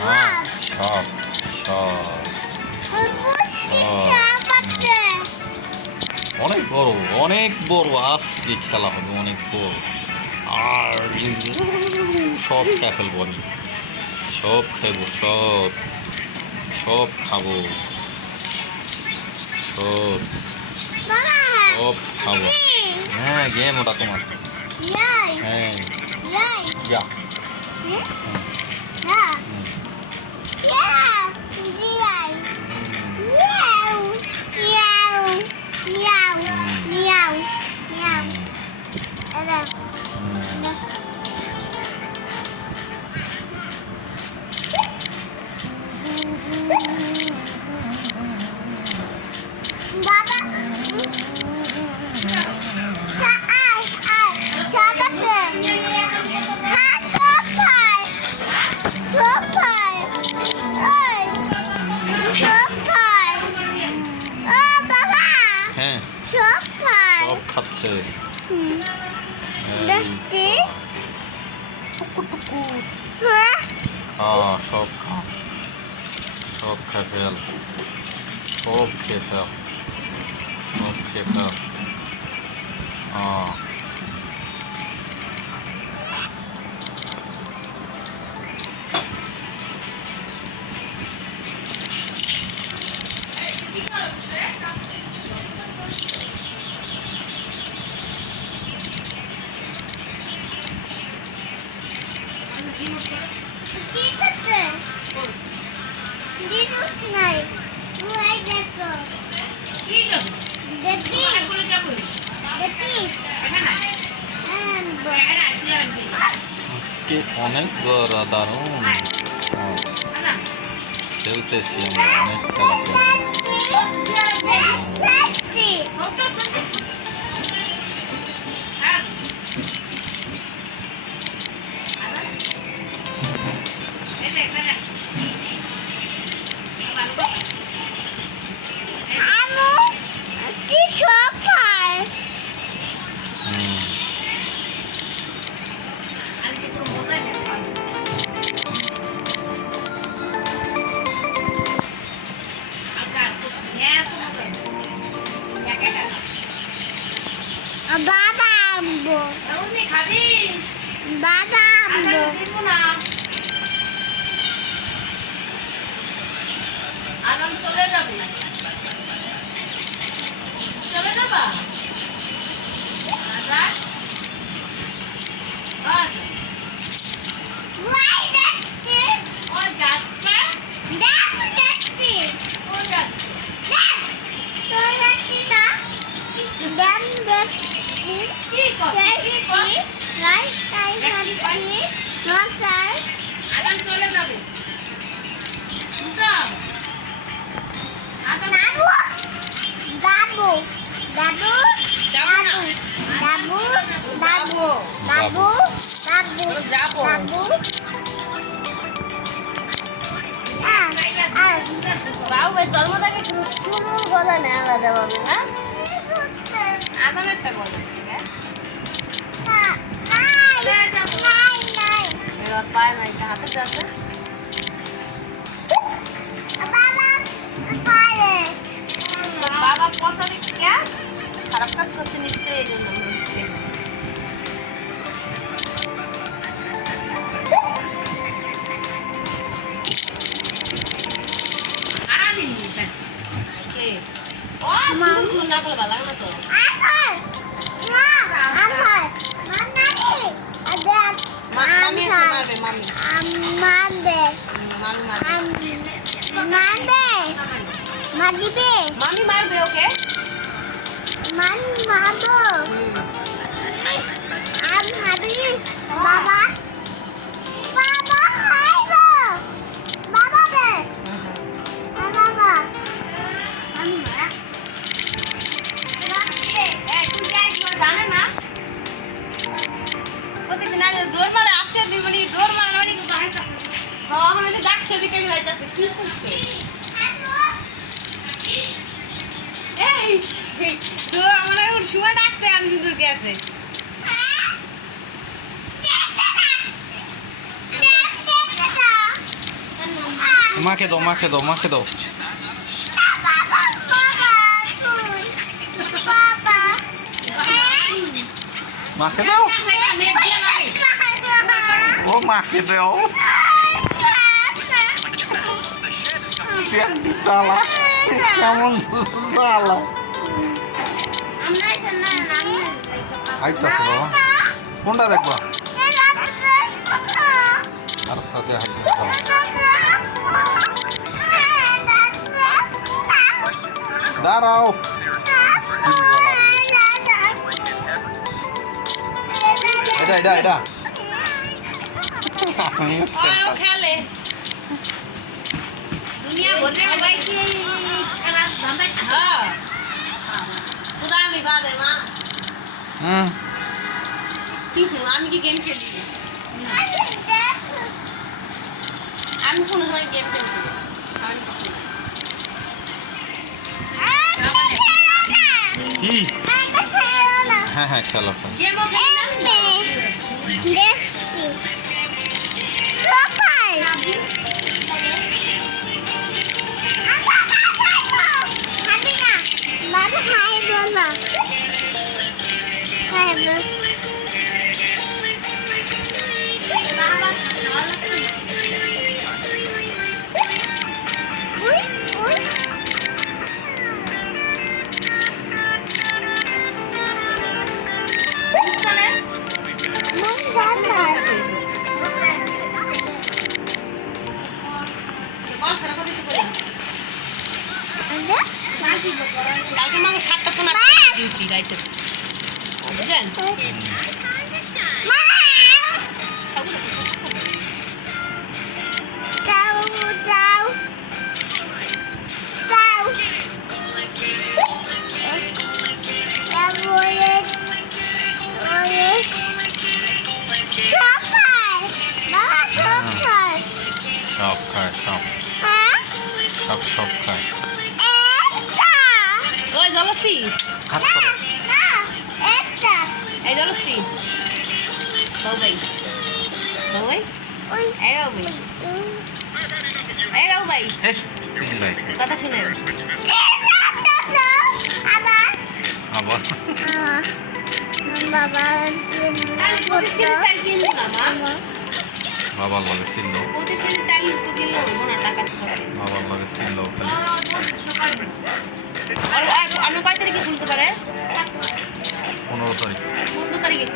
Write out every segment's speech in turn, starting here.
হ্যাঁ সব সব অনেক বড় অনেক বড় আজকে খেলা হবে অনেক বড় আর সব খেয়ে ফেলব আমি সব খাব সব সব খাব সব সব খাব হ্যাঁ গেম ওটা তোমার হ্যাঁ যা হ্যাঁ সব খায় সব খাচ্ছে হুম, এই দেখছি হ্যাঁ খা সব খা সব খেয়ে ফেল সব খেয়ে ফেল সব খেয়ে ফেল আহ আজকে অনেক বড় দারুণ হ্যাঁ, খেলতেছি আমরা অনেক খেলা বাবা আনব বাবা আনব আগাম চলে যাবে? চলে যাবা? আজাদ আজাদ যাব দাবু আ আ বাবু ভাই জন্ম থেকে কোনো কথা নেই আলাদা পাবে না আগাম একটা কথা বাবা কথা দেখি খারাপ কাজ করছে নিশ্চয়ই এই জন্য? ও। ফুল না বলে ভালো লাগে না তো। মা- মামি এসে মারবে, মামি। মামি মারবে। মামি মারবে ওকে হুম। বাবা বাবা তো আমার মাকে দাও মাকে দাও মাকে দাও। মাকে দাও। ও, মাকে দাও। কেমন চালা আইতাছে বাবা কোনটা দেখবা আর সাথে হাত দাও দাঁড়াও এটা এটা এটা আমি ও খেলে দুনিয়া বসে ভাই কি খেলা ধান্দা হ্যাঁ খুদা আমি বাদে মা হুম কি আমি কি গেম খেলি? আমি কোনো সময় গেম খেলি হ্যাঁ হ্যাঁ খেলো বাবা হাই বলো কালকে মাকে সাতটা তো না! ডিউটি রাইতে বুঝলেন সব খায় সব সব সব খায় ওই জলস্তি হাত ভাই দাও ভাই ওই এই ভাই এই দাও ভাই কথা শুনেন আবার আবার। বাবা বাবার লাগে ছিল। বাবার লাগে ছিল। আর- কয় তারিখে খুলতে পারে? পনেরো তারিখ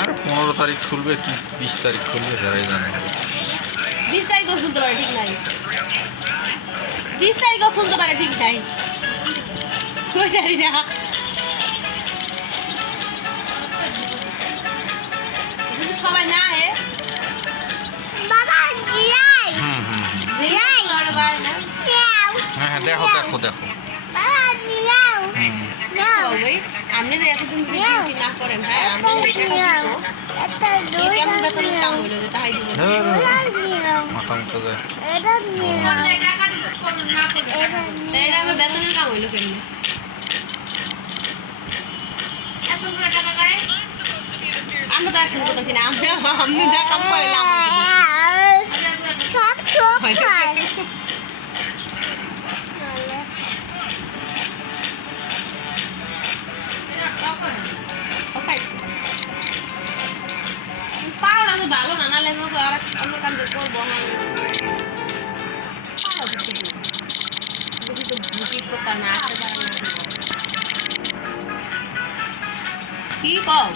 আর পনেরো তারিখ খুলবে কি? বিশ তারিখ খুলবে যারাই জানে। বিশ তারিখেও খুলতে পারে ঠিক নাই। বিশ তারিখেও খুলতে পারে ঠিক নাই। কই জানি না। যদি সবাই না হে হ্যাঁ হ্যাঁ দেখো দেখো দেখো। আপনি যে এতদিন যদি ডিউটি না করেন হ্যাঁ? আমি একটা যে টাকা জিরাও দিব একটা এ দুইটা কেমন বেতনের কাম জিরাও হইল যেটা হাই দিব। এটা জিরাও মাথা মতো যায় এটা জিরাও এটা এটা আমার বেতনের কাম হইল কেমনি? আমরা তো একসঙ্গে করতেছি না আমি আমি না কাম করলাম সব সব খায়। অন্য কাম যে করব বেশি তো ভুটি করতাম না আসতে পারে না কি কম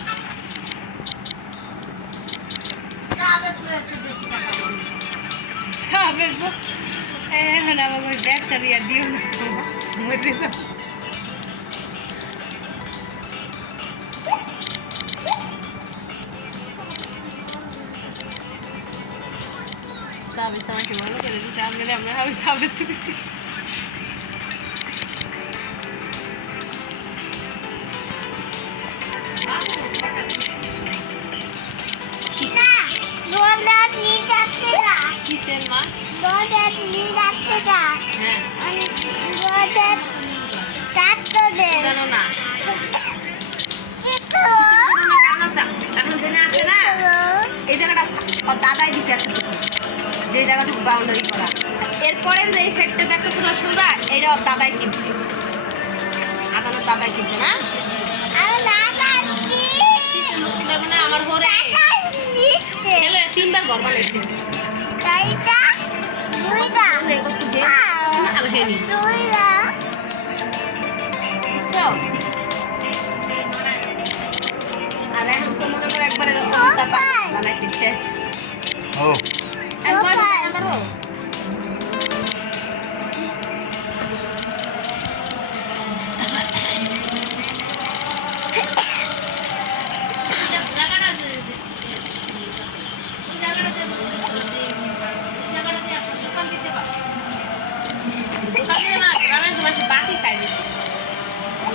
সাবে এখন আমার ব্যবসা বিয়া দিও না। মধ্যে নিয়ে যাচ্ছে না Nah, দোলটা চারটে দে kita nona. কিন্তু Karena sa, karena jenis apa na? Hello এই জায়গাটা দাদাই দিছে যে জায়গাটুকু বাউন্ডারি করা। এরপরে যে এই সাইডটা দেখতেছিল সোজা এটা দাদাই কিনছে। আদানের দাদাই কিনছে না? না না আমার ঘরে তিনবার ঘর বানাইছে আর এখন তো মনে করো একবারে বানাইছে শেষ ও। একবার সবাই। আমারও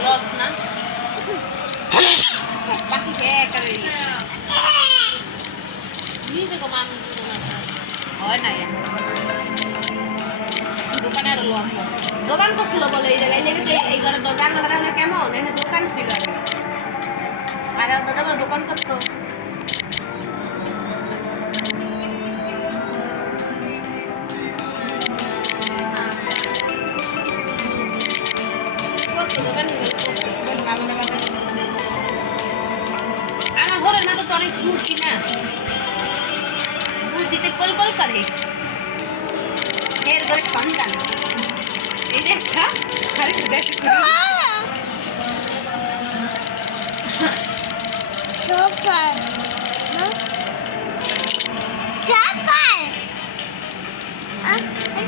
লস না বাকি খেয়ে একটা নিজে কো মানুষ হয় না। দোকানে আরও লস দোকান করছিল বলে এই জায়গায়। লেগে তো এই- ঘরে দোকান কেমন? এখানে দোকান ছিল আগে আগে দোকান করতো।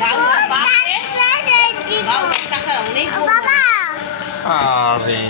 বাবা বাবা। চাচা অনেক বড়। আরে।